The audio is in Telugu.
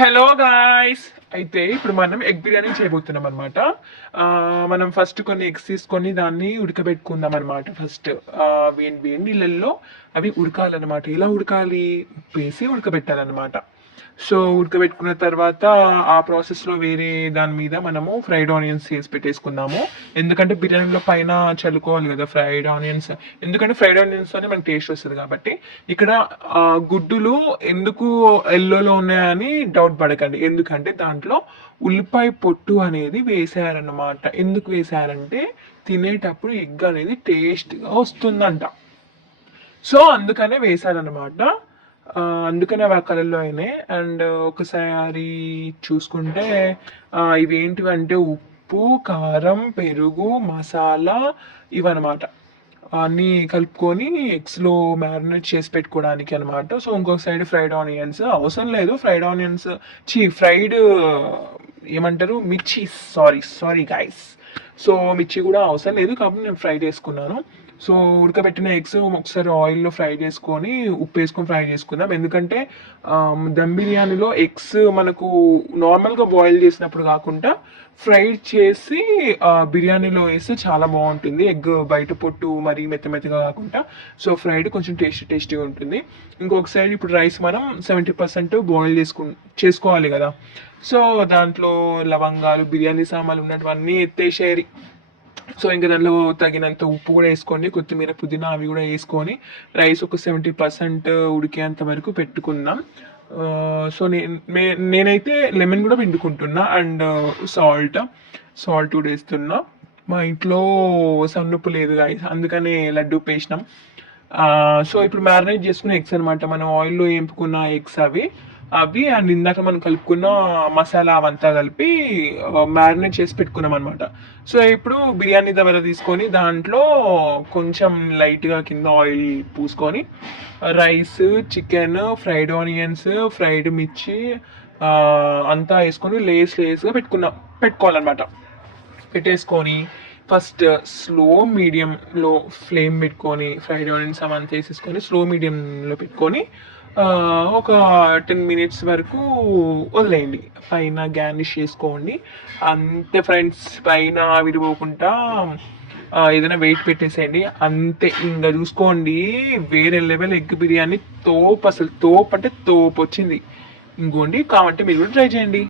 Hello guys. అయితే ఇప్పుడు మనం ఎగ్ బిర్యానీ చేయబోతున్నాం అనమాట. మనం ఫస్ట్ కొన్ని ఎగ్స్ తీసుకొని దాన్ని ఉడకబెట్టుకుందాం అనమాట. ఫస్ట్ వేడి వేడి నీళ్ళల్లో అవి ఉడకాలన్నమాట. ఎలా ఉడకాలి? ఉప్పేసి ఉడకబెట్టాలన్నమాట. సో ఉడకబెట్టుకున్న తర్వాత ఆ ప్రాసెస్లో వేరే దాని మీద మనము ఫ్రైడ్ ఆనియన్స్ చేసి పెట్టేసుకుందాము. ఎందుకంటే బిర్యానీలో పైన చల్లుకోవాలి కదా ఫ్రైడ్ ఆనియన్స్. ఎందుకంటే ఫ్రైడ్ ఆనియన్స్ అని మనకి టేస్ట్ వస్తుంది కాబట్టి. ఇక్కడ గుడ్డులు ఎందుకు ఎల్లోలో ఉన్నాయని డౌట్ పడకండి. ఎందుకంటే దాంట్లో ఉల్లిపాయ పొట్టు అనేది వేసారన్నమాట. ఎందుకు వేసారంటే తినేటప్పుడు ఎగ్ అనేది టేస్ట్గా వస్తుందంట. సో అందుకనే వేసారనమాట. అందుకనే అవి ఆ కలర్లో అయినాయి. అండ్ ఒకసారి చూసుకుంటే ఇవి ఏంటివంటే ఉప్పు, కారం, పెరుగు, మసాలా ఇవన్నమాట. అన్నీ కలుపుకొని ఎగ్స్లో మ్యారినేట్ చేసి పెట్టుకోవడానికి అనమాట. సో ఇంకొక సైడ్ ఫ్రైడ్ ఆనియన్స్ అవసరం లేదు. ఫ్రైడ్ ఆనియన్స్ ఫ్రైడ్ ఏమంటారు మిర్చి, సారీ సారీ గైస్. సో మిర్చి కూడా అవసరం లేదు కాబట్టి నేను ఫ్రై చేసుకున్నాను. సో ఉడకబెట్టిన ఎగ్స్ ఒకసారి ఆయిల్లో ఫ్రై చేసుకొని ఉప్పు వేసుకొని ఫ్రై చేసుకుందాం. ఎందుకంటే దమ్ బిర్యానీలో ఎగ్స్ మనకు నార్మల్గా బాయిల్ చేసినప్పుడు కాకుండా ఫ్రై చేసి బిర్యానీలో వేస్తే చాలా బాగుంటుంది. ఎగ్ బయట పొట్టు మరీ మెత్తగా కాకుండా సో ఫ్రైడ్ కొంచెం టేస్టీగా ఉంటుంది. ఇంకొక సైడ్ ఇప్పుడు రైస్ మనం 70% బాయిల్ చేసుకోవాలి కదా. సో దాంట్లో లవంగాలు, బిర్యానీ సామాన్లు ఉన్నటువన్నీ ఎత్తేసేయాలి. సో ఇంకా దాంట్లో తగినంత ఉప్పు కూడా వేసుకోండి, కొత్తిమీర, పుదీనా అవి కూడా వేసుకొని రైస్ ఒక 70% ఉడికేంత వరకు పెట్టుకుందాం. సో నేనైతే లెమన్ కూడా పిండుకుంటున్నా. అండ్ సాల్ట్ కూడా వేస్తున్నా. మా ఇంట్లో సన్నుప్పు లేదు గాయస్, అందుకనే లడ్డు ఉప్పు వేసినాం. సో ఇప్పుడు మ్యారినేట్ చేసుకున్న ఎగ్స్ అనమాట. మనం ఆయిల్లో వేపుకున్న ఎగ్స్ అవి అండ్ ఇందాక మనం కలుపుకున్న మసాలా అవంతా కలిపి మ్యారినేట్ చేసి పెట్టుకున్నాం అనమాట. సో ఇప్పుడు బిర్యానీ దవర తీసుకొని దాంట్లో కొంచెం లైట్గా కింద ఆయిల్ పూసుకొని rice, chicken, fried onions, fried మిర్చి అంతా వేసుకొని లేస్గా పెట్టుకోవాలన్నమాట. పెట్టేసుకొని ఫస్ట్ స్లో మీడియంలో ఫ్లేమ్ పెట్టుకొని ఫ్రైడ్ ఆనియన్స్ అవంతా వేసేసుకొని స్లో మీడియంలో పెట్టుకొని ఒక 10 minutes వరకు వదిలేయండి. పైన గార్నిష్ చేసుకోండి. అంతే ఫ్రెండ్స్, పైన విడిపోకుండా ఏదైనా వెయిట్ పెట్టేసేయండి. అంతే, ఇంకా చూసుకోండి వేరే లెవెల్ ఎగ్ బిర్యానీ. తోపు, అసలు తోపు అంటే తోపు వచ్చింది. ఇంకోండి కావంటే మీరు కూడా ట్రై చేయండి.